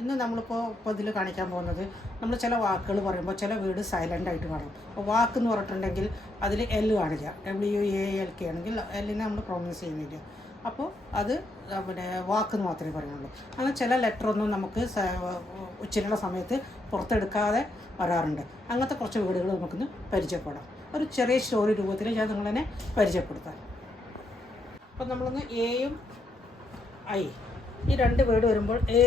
ഇന്ന് നമ്മളിപ്പോൾ ഇപ്പോൾ ഇതിൽ കാണിക്കാൻ പോകുന്നത് നമ്മൾ ചില വാക്കുകൾ പറയുമ്പോൾ ചില വീട് സൈലന്റ് ആയിട്ട് കാണും. അപ്പോൾ വാക്ക് എന്ന് പറഞ്ഞിട്ടുണ്ടെങ്കിൽ അതിൽ എൽ കാണിക്കാം. ഡബ്ല്യു എ എൽ കെ ആണെങ്കിൽ എല്ലിനെ നമ്മൾ പ്രൊണൗൺസ് ചെയ്യുന്നില്ല. അപ്പോൾ അത് പിന്നെ വാക്ക് എന്ന് മാത്രമേ പറയുള്ളൂ അങ്ങനെ ചില ലെറ്ററൊന്നും നമുക്ക് ഉച്ചരിയുടെ സമയത്ത് പുറത്തെടുക്കാതെ വരാറുണ്ട്. അങ്ങനത്തെ കുറച്ച് വീടുകൾ നമുക്കൊന്ന് പരിചയപ്പെടാം. ഒരു ചെറിയ സ്റ്റോറി രൂപത്തിൽ ഞാൻ നിങ്ങളെന്നെ പരിചയപ്പെടുത്താം. അപ്പം നമ്മളൊന്ന് എയും ഐ ഈ രണ്ട് വേർഡ് വരുമ്പോൾ എ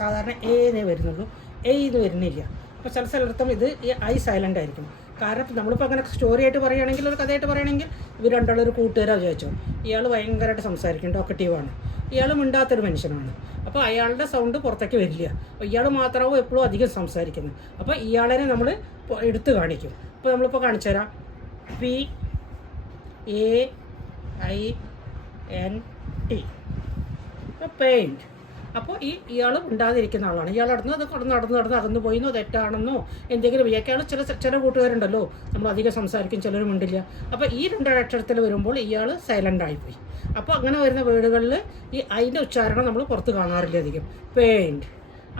സാധാരണ എ എന്നേ വരുന്നുള്ളൂ. എ എന്ന് വരുന്നില്ല. അപ്പോൾ ചില സ്ഥലത്തും ഇത് ഈ ഐ സൈലന്റ് ആയിരിക്കും. കാരണം നമ്മളിപ്പോൾ അങ്ങനെ സ്റ്റോറി ആയിട്ട് പറയുകയാണെങ്കിൽ ഒരു കഥയായിട്ട് പറയുകയാണെങ്കിൽ ഇവർ രണ്ടാളൊരു കൂട്ടുകാരാണ് വിചാരിച്ചോ. ഇയാൾ ഭയങ്കരമായിട്ട് സംസാരിക്കും ടോക്കറ്റീവാണ് ഇയാൾ മിണ്ടാത്തൊരു മനുഷ്യനാണ്. അപ്പോൾ അയാളുടെ സൗണ്ട് പുറത്തേക്ക് വരില്ല. അപ്പോൾ ഇയാൾ മാത്രമാവും എപ്പോഴും അധികം സംസാരിക്കുന്നത്. അപ്പോൾ ഇയാളെ നമ്മൾ എടുത്തു കാണിക്കും. അപ്പോൾ നമ്മളിപ്പോൾ കാണിച്ചു തരാം. P A I N T paint അപ്പോൾ ഈ ഇയാൾ ഉണ്ടാതിരിക്കുന്ന ആളാണ്. ഇയാൾ നടന്ന് അത് നടന്ന് നടന്ന് അകന്നു പോയിന്നോ തെറ്റാണെന്നോ എന്തെങ്കിലും ഇയാൾ ചില ചില കൂട്ടുകാരുണ്ടല്ലോ നമ്മൾ അധികം സംസാരിക്കും ചിലരും മിണ്ടില്ല. അപ്പോൾ ഈ രണ്ടക്ഷരത്തിൽ വരുമ്പോൾ ഇയാൾ സൈലന്റ് ആയിപ്പോയി. അപ്പോൾ അങ്ങനെ വരുന്ന വീടുകളിൽ ഈ അതിന്റെ ഉച്ചാരണം നമ്മൾ പുറത്ത് കാണാറില്ല അധികം. പെയിന്റ്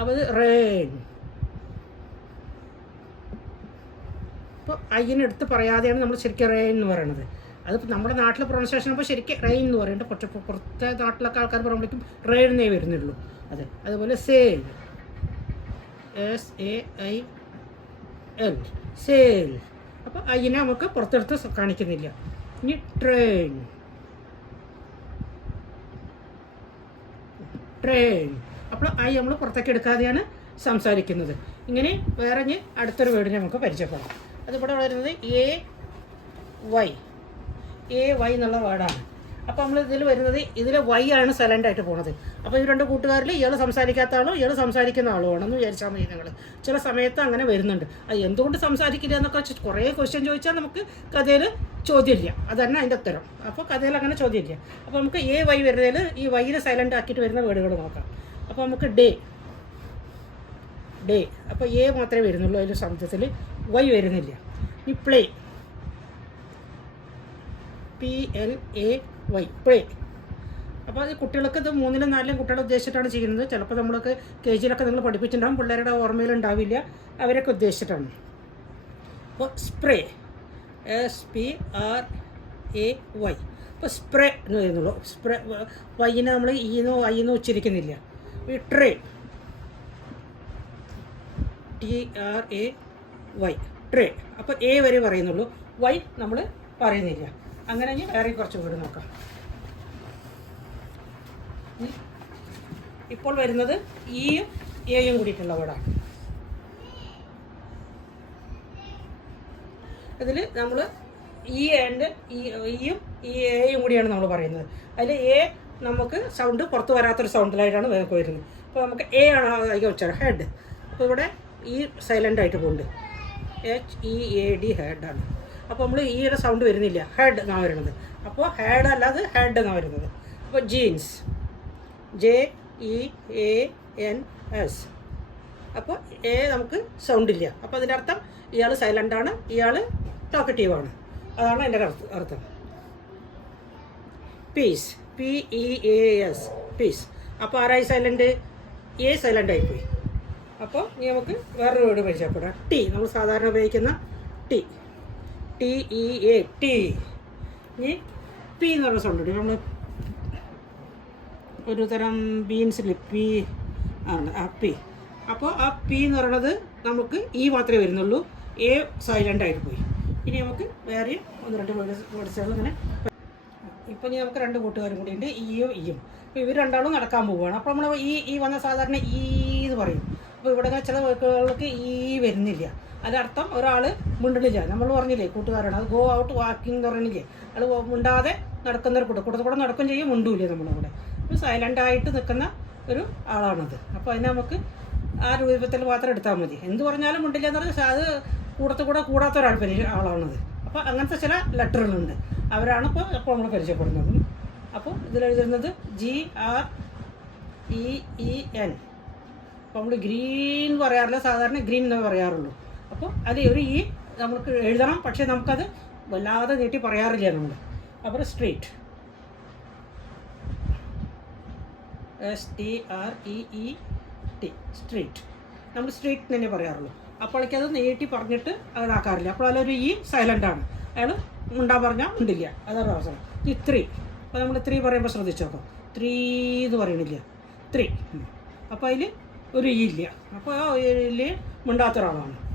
അപ്പോൾ അത് അപ്പോൾ ഇപ്പോൾ അയ്യനെടുത്ത് പറയാതെയാണ് നമ്മൾ ശരിക്കും റെയിൻ എന്ന് പറയുന്നത് അതിപ്പോൾ നമ്മുടെ നാട്ടിലെ പ്രൊണൗൺസിയേഷൻ അപ്പോൾ ശരിക്കും റെയിൻ എന്ന് പറയുന്നുണ്ട് പക്ഷേ പുറത്തെ നാട്ടിലൊക്കെ ആൾക്കാർ പറയുമ്പോഴേക്കും റെയിൻ എന്നേ വരുന്നുള്ളൂ. അതെ. അതുപോലെ sail S A I L sail അപ്പോൾ അതിനെ നമുക്ക് പുറത്തെടുത്ത് കാണിക്കുന്നില്ല. ഇനി ട്രെയിൻ ട്രെയിൻ അപ്പോൾ ഐ നമ്മൾ പുറത്തേക്ക് എടുക്കാതെയാണ് സംസാരിക്കുന്നത്. ഇങ്ങനെ വേറെ അടുത്തൊരു വേർഡിനെ നമുക്ക് പരിചയപ്പെടാം. അതിവിടെ വരുന്നത് എ വൈ എ വൈ എന്നുള്ള വേർഡാണ് അപ്പോൾ നമ്മൾ ഇതിൽ വരുന്നത് ഇതിൽ വൈ ആണ് സൈലന്റ് ആയിട്ട് പോണത്. അപ്പോൾ ഈ രണ്ട് കൂട്ടുകാരിൽ ഇയാൾ സംസാരിക്കാത്ത ആളും ഇയാൾ സംസാരിക്കുന്ന ആണെന്ന് വിചാരിച്ചാൽ മതി നിങ്ങൾ ചില സമയത്ത് അങ്ങനെ വരുന്നുണ്ട്. അത് എന്തുകൊണ്ട് സംസാരിക്കില്ല എന്നൊക്കെ കുറേ ക്വസ്റ്റ്യൻ ചോദിച്ചാൽ നമുക്ക് കഥയിൽ ചോദ്യമില്ല. അതന്നെ അതിന്റെ ഉത്തരം. അപ്പോൾ കഥയിൽ അങ്ങനെ ചോദ്യമില്ല. അപ്പോൾ നമുക്ക് എ വൈ വരുന്നതിൽ ഈ വൈയിൽ സൈലന്റ് ആക്കിയിട്ട് വരുന്ന വേർഡുകൾ നോക്കാം. അപ്പോൾ നമുക്ക് ഡേ ഡേ അപ്പോൾ എ മാത്രമേ വരുന്നുള്ളൂ. അതിന്റെ ശബ്ദത്തിൽ വൈ വരുന്നില്ല. ഈ play P L A Y play അപ്പോൾ അത് കുട്ടികൾക്ക് ഇത് മൂന്നിലും നാലിലും കുട്ടികളെ ഉദ്ദേശിച്ചിട്ടാണ് ചെയ്യുന്നത്. ചിലപ്പോൾ നമ്മൾക്ക് കെ ജിയിലൊക്കെ നിങ്ങൾ പഠിപ്പിച്ചിട്ടുണ്ടാകും പിള്ളേരുടെ ഓർമ്മയിലുണ്ടാവില്ല അവരൊക്കെ ഉദ്ദേശിച്ചിട്ടാണ്. അപ്പോൾ spray S P R A Y അപ്പോൾ സ്പ്രേ എന്ന് പറയുന്നുള്ളൂ. സ്പ്രേ വൈനെ നമ്മൾ ഈന്നോ ഐന്നോ ഉച്ചരിക്കുന്നില്ല. ഈ tray T R A Y tray അപ്പോൾ എ വരെ പറയുന്നുള്ളൂ. വൈ നമ്മൾ പറയുന്നില്ല. അങ്ങനെ ഇനി വേറെ കുറച്ച് കൂടി നോക്കാം. ഇപ്പോൾ വരുന്നത് ഇയും എയും കൂടിയിട്ടുള്ള വീടാണ്. ഇതിൽ നമ്മൾ ഇ ആൻഡ് ഇയും ഈ എയും കൂടിയാണ് നമ്മൾ പറയുന്നത്. അതിൽ എ നമുക്ക് സൗണ്ട് പുറത്ത് വരാത്തൊരു സൗണ്ടിലായിട്ടാണ് വേഗം വരുന്നത്. അപ്പോൾ നമുക്ക് എ ആണ് അധികം ഉച്ചാരം ഹെഡ് അപ്പോൾ ഇവിടെ ഈ സൈലന്റ് ആയിട്ട് പോകുന്നുണ്ട് എച്ച് ഇ എ ഡി ഹെഡാണ് അപ്പോൾ നമ്മൾ ഈ ഒരു സൗണ്ട് വരുന്നില്ല. ഹെഡ് എന്നാണ് വരുന്നത്. അപ്പോൾ ഹെഡ് അല്ലാതെ ഹെഡ് എന്നാണ് വരുന്നത്. അപ്പോൾ jeans J E A N S അപ്പോൾ എ നമുക്ക് സൗണ്ട് ഇല്ല. അപ്പോൾ അതിന്റെ അർത്ഥം ഇയാൾ സൈലന്റ് ആണ് ഇയാൾ ടോക്കറ്റീവാണ് അതാണ് എന്റെ അർത്ഥ- peas P E A S peas അപ്പോൾ ആരായി സൈലന്റ് എ സൈലന്റ് ആയിപ്പോയി. അപ്പോൾ ഇനി നമുക്ക് വേറൊരു വേർഡ് പരിചയപ്പെടാം. ടി നമ്മൾ സാധാരണ ഉപയോഗിക്കുന്ന T T E A T. ഇനി പി എന്ന് പറഞ്ഞ സൗണ്ട് നമ്മൾ ഒരു തരം ബീൻസിൽ പി ആണ്. ആ പി. അപ്പോൾ ആ പി എന്ന് പറയുന്നത് നമുക്ക് ഈ മാത്രമേ വരുന്നുള്ളൂ. എ സൈലന്റ് ആയിട്ട് പോയി. ഇനി നമുക്ക് വേറെയും ഒന്ന് രണ്ട് വേർഡ്സ് വേർഡ്സുകൾ ഇങ്ങനെ. ഇപ്പം ഇനി നമുക്ക് രണ്ട് കൂട്ടുകാരും കൂടി ഉണ്ട്. ഇയും ഇയും. അപ്പോൾ ഇവർ രണ്ടാളും നടക്കാൻ പോവുകയാണ്. അപ്പോൾ നമ്മൾ ഈ ഈ വന്ന സാധാരണ ഈ എന്ന് പറയും. അപ്പോൾ ഇവിടെ ചില വാക്കുകൾക്ക് ഈ വരുന്നില്ല. അതിനർത്ഥം ഒരാൾ മുണ്ടണില്ല നമ്മൾ പറഞ്ഞില്ലേ കൂട്ടുകാരാണ് അത് ഗോ ഔട്ട് വാക്കിംഗ് എന്ന് പറഞ്ഞില്ലേ അത് മുണ്ടാതെ നടക്കുന്ന ഒരു കൂട്ടം കൂട്ടത്തിൽ കൂടെ നടക്കും ചെയ്യും മുണ്ടൂല്ലേ നമ്മുടെ കൂടെ ഒരു ആയിട്ട് നിൽക്കുന്ന ഒരു ആളാണത്. അപ്പോൾ അതിനെ നമുക്ക് ആ രൂപത്തിൽ മാത്രം എടുത്താൽ മതി. എന്ത് പറഞ്ഞാലും മുണ്ടില്ല എന്ന് പറഞ്ഞാൽ അത് കൂടത്തിൽ കൂടെ കൂടാത്ത ഒരാൾ പരി ആളാണത്. അപ്പോൾ അങ്ങനത്തെ ചില ലെറ്ററുകളുണ്ട് അവരാണ് ഇപ്പോൾ ഇപ്പോൾ നമ്മൾ പരിചയപ്പെടുന്നത്. അപ്പോൾ ഇതിലെഴുതുന്നത് G R E E N അപ്പോൾ നമ്മൾ ഗ്രീൻ പറയാറില്ല സാധാരണ ഗ്രീൻ എന്നേ പറയാറുള്ളൂ. അപ്പോൾ അത് ഒരു ഈ നമുക്ക് എഴുതണം പക്ഷേ നമുക്കത് വല്ലാതെ നീട്ടി പറയാറില്ല നമ്മൾ അപ്പോൾ street S T R E E T street നമ്മൾ സ്ട്രീറ്റ് തന്നെ പറയാറുള്ളൂ. അപ്പോഴേക്കത് നീട്ടി പറഞ്ഞിട്ട് അതാക്കാറില്ല അപ്പോൾ അതിലൊരു ഈ സൈലന്റ് ആണ്. അയാൾ ഉണ്ടാ പറഞ്ഞാൽ ഉണ്ടില്ല അതാണ് അവസരം ഈ ത്രീ അപ്പോൾ നമ്മൾ ത്രീ പറയുമ്പോൾ ശ്രദ്ധിച്ചോക്കോ ത്രീ എന്ന് പറയണില്ല. ത്രീ അപ്പോൾ അതിൽ ഒരു ഈ ഇല്ല. അപ്പോൾ ആ ഇല്ല മിണ്ടാത്ത ഒരാളാണ് ഇനി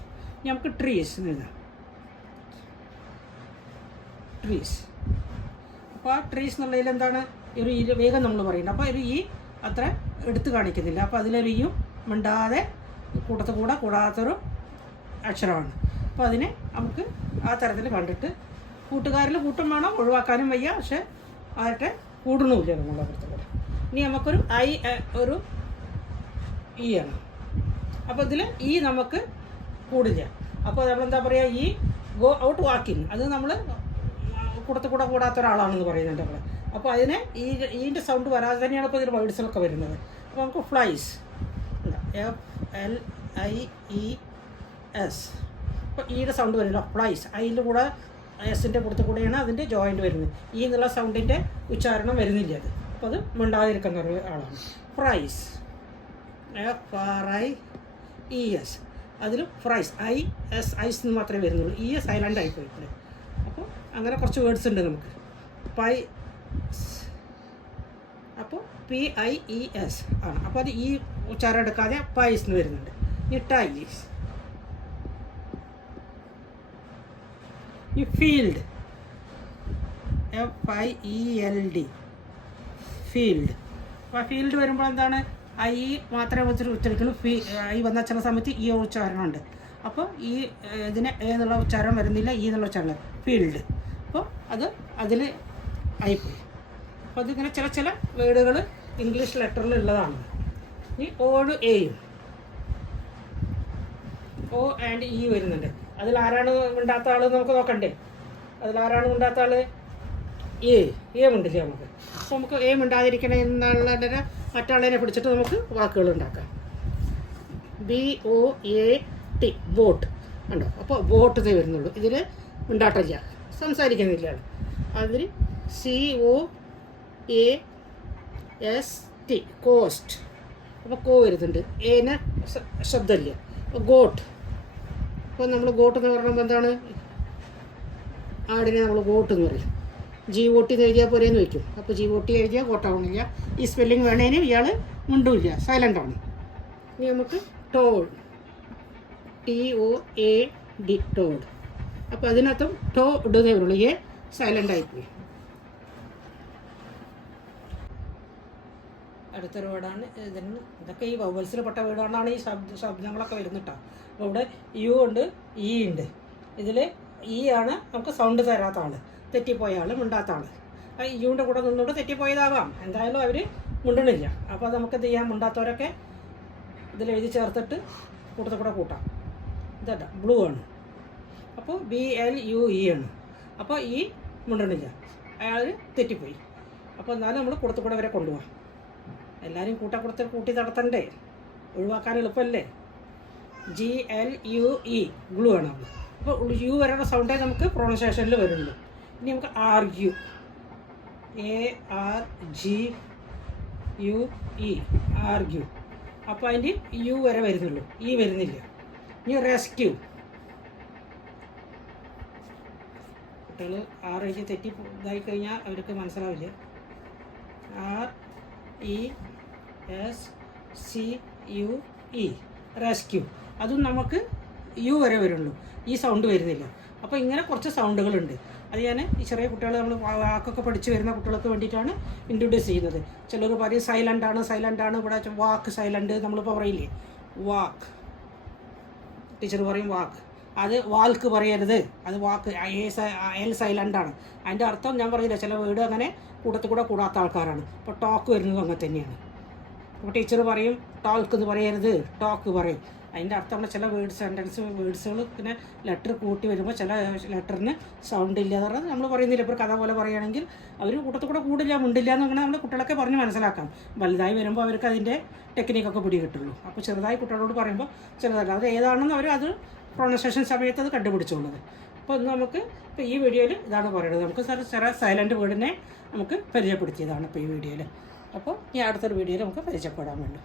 നമുക്ക് ട്രീസ് എന്ന് എഴുതാം. ട്രീസ് അപ്പോൾ ആ ട്രീസ് എന്നുള്ളതിൽ എന്താണ്? ഒരു ഈ വേഗം നമ്മൾ പറയുന്നത്. അപ്പോൾ ഒരു ഈ അത്ര എടുത്തു കാണിക്കുന്നില്ല. അപ്പോൾ അതിലൊരു ഈയും മിണ്ടാതെ കൂട്ടത്ത് കൂടെ കൂടാത്തൊരു അക്ഷരമാണ്. അപ്പോൾ അതിനെ നമുക്ക് ആ തരത്തിൽ കണ്ടിട്ട് കൂട്ടുകാരിൽ കൂട്ടം വേണം ഒഴിവാക്കാനും വയ്യ. പക്ഷെ ആരുടെ കൂടണമില്ല നമ്മളെ പുറത്ത് കൂടെ ഇനി നമുക്കൊരു ഐ ഒരു ഇ ആണ്. അപ്പോൾ ഇതിൽ ഈ നമുക്ക് കൂടില്ല അപ്പോൾ നമ്മളെന്താ പറയുക? ഈ ഗോ ഔട്ട് വാക്കിങ് അത് നമ്മൾ കൂടത്തിൽ കൂടെ കൂടാത്ത ഒരാളാണെന്ന് പറയുന്നുണ്ട് നമ്മൾ അപ്പോൾ അതിനെ ഈ ഈന്റെ സൗണ്ട് വരാതെ തന്നെയാണ് ഇപ്പോൾ ഇതിൽ വേർഡ്സിലൊക്കെ വരുന്നത്. അപ്പോൾ നമുക്ക് flies F L I E S അപ്പോൾ ഈയുടെ സൗണ്ട് വരുന്നില്ല. ഫ്ലൈസ് അതിന്റെ കൂടെ എസിന്റെ പുറത്ത് കൂടെയാണ് അതിന്റെ ജോയിന്റ് വരുന്നത്. ഈ എന്നുള്ള സൗണ്ടിന്റെ ഉച്ചാരണം വരുന്നില്ല അത്. അപ്പോൾ അത് മിണ്ടാതിരിക്കുന്ന ഒരു ആളാണ്. Fries F R I E S അതിൽ ഫ്രൈസ് ഐ എസ് ഐസ് എന്ന് മാത്രമേ വരുന്നുള്ളൂ. ഇ എസ് ഐലാൻഡ് ആയി പോയിട്ടുണ്ട് അപ്പോൾ അങ്ങനെ കുറച്ച് വേർഡ്സ് ഉണ്ട് നമുക്ക്. പൈ അപ്പോൾ പി ഐ ഇ എസ് ആണ്. അപ്പോൾ അത് ഈ ഉച്ചാരം എടുക്കാതെ പൈസ് എന്ന് വരുന്നുണ്ട്. ഇട്ടൈസ് ഈ field F I E L D field അപ്പോൾ ഫീൽഡ് വരുമ്പോൾ എന്താണ്? ഐ മാത്രമേ വെച്ചൊരു ഉച്ചരിക്കണം ഫീ ഈ വന്ന ചില സമയത്ത് ഈ ഉച്ചാരണമുണ്ട്. അപ്പോൾ ഈ ഇതിന് എ എന്നുള്ള ഉച്ചാരണം വരുന്നില്ല ഈ എന്നുള്ള ഉച്ചാരണം ഫീൽഡ്. അപ്പോൾ അത് അതിൽ ആയിപ്പോയി. അപ്പോൾ അതിങ്ങനെ ചില ചില വേർഡുകൾ ഇംഗ്ലീഷ് ലെറ്ററിൽ ഉള്ളതാണ്. ഈ ഓട് എയും. ഓ ആൻഡ് ഇ വരുന്നുണ്ട്. അതിൽ ആരാണ് ഉണ്ടാത്ത ആൾ നമുക്ക് നോക്കണ്ടേ? അതിൽ ആരാണ് ഉണ്ടാത്ത ആൾ എ ഉണ്ടില്ല നമുക്ക്? അപ്പോൾ നമുക്ക് എ ഉണ്ടാതിരിക്കണം എന്നുള്ളതിനെ മറ്റാളതിനെ പിടിച്ചിട്ട് നമുക്ക് വാക്കുകൾ ഉണ്ടാക്കാം. B O A T boat ഉണ്ടോ അപ്പോൾ ബോട്ട് ഇതേ വരുന്നുള്ളൂ. ഇതിൽ ഉണ്ടാട്ടില്ല സംസാരിക്കുന്നില്ല. അതിൽ C O A S T coast അപ്പോൾ കോ വരുന്നുണ്ട്. ഏന ശബ്ദമില്ല. അപ്പോൾ ഗോട്ട് അപ്പോൾ നമ്മൾ ഗോട്ട് എന്ന് പറയുമ്പോൾ എന്താണ്? ആടിനെ നമ്മൾ ഗോട്ട് എന്ന് പറയും. ജി ഒ ടി എഴുതിയാൽ പോരെന്ന് വയ്ക്കും അപ്പോൾ ജി ഒ ടി എഴുതിയാൽ കോട്ടാവണില്ല ഈ സ്പെല്ലിംഗ് വേണേനും ഇയാൾ മുണ്ടുമില്ല സൈലന്റ് ആണ്. ഇനി നമുക്ക് toll T O A D toad അപ്പോൾ അതിനകത്തും ടോ ഇടുന്നേ ഉള്ളൂ. എ സൈലന്റ് ആയിപ്പോയി. അടുത്തൊരു വേർഡാണ് ഇതിന് ഇതൊക്കെ ഈ വവൽസിൽ പെട്ട വേർഡാണ് ഈ ശബ്ദ ശബ്ദങ്ങളൊക്കെ വരുന്നിട്ടാ അപ്പോൾ ഇവിടെ യു ഉണ്ട് ഇ ഉണ്ട്. ഇതിൽ ഇ ആണ് നമുക്ക് സൗണ്ട് തരാത്ത ആൾ തെറ്റിപ്പോയ ആൾ മിണ്ടാത്ത ആൾ ഇയുടെ കൂടെ നിന്നുകൊണ്ട് തെറ്റിപ്പോയതാവാം. എന്തായാലും അവർ മിണ്ടണില്ല. അപ്പോൾ നമുക്ക് എന്ത് ചെയ്യാം? മുണ്ടാത്തവരൊക്കെ എഴുതി ചേർത്തിട്ട് കൂട്ടത്തിൽ കൂടെ കൂട്ടാം. ഇതല്ല ബ്ലൂ ആണ്. അപ്പോൾ ബി എൽ യു ഇ ആണ്. അപ്പോൾ ഈ മിണ്ടണില്ല. അയാൾ തെറ്റിപ്പോയി. അപ്പോൾ എന്നാലും നമ്മൾ കൂട്ടത്തിൽ കൂടെ വരെ കൊണ്ടുപോകാം എല്ലാവരും കൂട്ടക്കൂടത്തിൽ കൂട്ടി നടത്തണ്ടേ? ഒഴിവാക്കാൻ എളുപ്പമല്ലേ G L U E glue ആണ് അപ്പോൾ യു വരെയുള്ള സൗണ്ടേ നമുക്ക് പ്രൊണൗൺസിയേഷനിൽ വരുള്ളൂ. ഇനി നമുക്ക് argue. A R G U E. Argue. അപ്പോൾ അതിന്റെ യു വരെ വരുന്നുള്ളൂ. ഇ വരുന്നില്ല. ഇനി റെസ്ക്യൂ. കുട്ടികൾ ആർ എഴുതി തെറ്റി ഇതായി കഴിഞ്ഞാൽ അവർക്ക് മനസ്സിലാവില്ല. R E S C U E. Rescue. അതും നമുക്ക് യു വരെ വരുള്ളൂ. ഈ സൗണ്ട് വരുന്നില്ല. അപ്പോൾ ഇങ്ങനെ കുറച്ച് സൗണ്ടുകളുണ്ട്. അത് ഞാൻ ഈ ചെറിയ കുട്ടികൾ നമ്മൾ വാക്കൊക്കെ പഠിച്ച് വരുന്ന കുട്ടികൾക്ക് വേണ്ടിയിട്ടാണ് ഇൻട്രൊഡ്യൂസ് ചെയ്യുന്നത്. ചിലർ പറയും സൈലന്റ് ആണ് സൈലന്റ് ആണ്. ഇവിടെ വാക്ക് സൈലന്റ് നമ്മളിപ്പോൾ പറയില്ലേ? വാക്ക്. ടീച്ചർ പറയും വാക്ക്. അത് വാൾക്ക് പറയരുത്. അത് വാക്ക് എൽ സൈലന്റ് ആണ്. അതിന്റെ അർത്ഥം ഞാൻ പറഞ്ഞില്ല ചില വീട് അങ്ങനെ കൂട്ടത്തിൽ കൂടെ കൂടാത്ത ആൾക്കാരാണ്. അപ്പോൾ ടോക്ക് വരുന്നതും അങ്ങനെ തന്നെയാണ്. അപ്പോൾ ടീച്ചർ പറയും ടോക്ക് എന്ന് പറയരുത്. ടോക്ക് പറയും. അതിന്റെ അർത്ഥം ചില വേർഡ് സെന്റൻസ് വേർഡ്സുകൾ പിന്നെ ലെറ്റർ കൂട്ടി വരുമ്പോൾ ചില ലെറ്ററിന് സൗണ്ട് ഇല്ല എന്ന് പറഞ്ഞാൽ നമ്മൾ പറയുന്നില്ല. ഇപ്പോൾ കഥ പോലെ പറയുകയാണെങ്കിൽ അവർ കൂട്ടത്തിൽ കൂടെ കൂടില്ല മുണ്ടില്ല എന്ന് പറഞ്ഞാൽ നമ്മൾ കുട്ടികളൊക്കെ പറഞ്ഞ് മനസ്സിലാക്കാം. വലുതായി വരുമ്പോൾ അവർക്ക് അതിന്റെ ടെക്നിക്കൊക്കെ പിടി കിട്ടുള്ളൂ. അപ്പോൾ ചെറുതായി കുട്ടികളോട് പറയുമ്പോൾ ചിലതല്ല അത് ഏതാണെന്ന് അവർ അത് പ്രൊണൗൺസിയേഷൻ സമയത്ത് അത് കണ്ടുപിടിച്ചുള്ളത് അപ്പോൾ ഇന്ന് നമുക്ക് ഇപ്പോൾ ഈ വീഡിയോയിൽ ഇതാണ് പറയുന്നത്. നമുക്ക് സാർ ചില സൈലന്റ് വേർഡിനെ നമുക്ക് പരിചയപ്പെടുത്തിയതാണ് ഇപ്പോൾ ഈ വീഡിയോയിൽ അപ്പോൾ ഈ അടുത്തൊരു വീഡിയോയിൽ നമുക്ക് പരിചയപ്പെടാൻ വേണ്ടി.